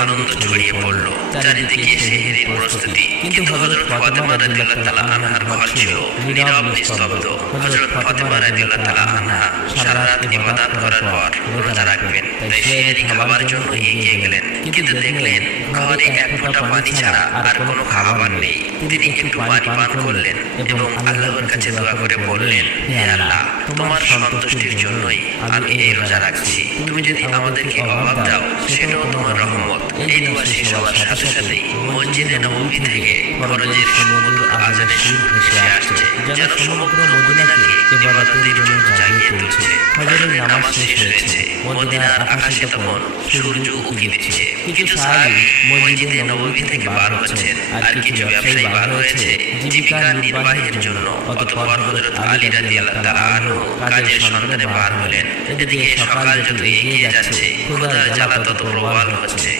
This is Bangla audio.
আনন্দ ছড়িয়ে পড়ল। চারিদিকে সেহরির প্রস্তুতি। কিন্তু হযরত ফাতেমা রাদিয়াল্লাহু তাআলা আনহার ঘর ছিল নীরব নিস্তব্ধ। হযরত ফাতেমা রাদিয়াল্লাহু তাআলা আনহা সারা রাত ইবাদত করার পর রোজা রাখবেন, তাই সেহরি খাবার জন্য এগিয়ে গেলেন। কিন্তু দেখলেন ঘরে এক ফোঁটা পানি ছাড়া আর কোনো খাবার নেই। তিনি একটু পানি পান করলেন এবং আল্লাহর কাছে দোয়া করে বললেন, হে আল্লাহ, তোমার সন্তুষ্টির জন্যই আমি এই রোজা রাখছি। তুমি যদি আমাদেরকে অভাব দাও সেটাও তোমার রহমত। এই দোয়া শেষ হওয়ার সাথে সাথেই মসজিদে নববী থেকে ফরজের সুমধুর আযানের সুর ভেসে আসছে, যেন সমগ্র মদিনাকে ইবাদতের জন্য জাগিয়ে তুলছে। ফজরের নামাজ শেষ হয়েছে, মদিনার আকাশে তখন সূর্য উঁকি দিচ্ছে। কিছু সাহাবী মসজিদে নববী থেকে বার হচ্ছেন, আর কিছু ব্যবসায়ী বার হয়েছে জীবিকা নির্বাহের জন্য। অতঃপর হযরত আলী রাদিয়াল্লাহু তাআলা আনহু কাজের সন্ধানে বার হলেন। এদিকে সকাল যত এগিয়ে যাচ্ছে ক্ষুধার জ্বালা তত প্রবল হচ্ছে।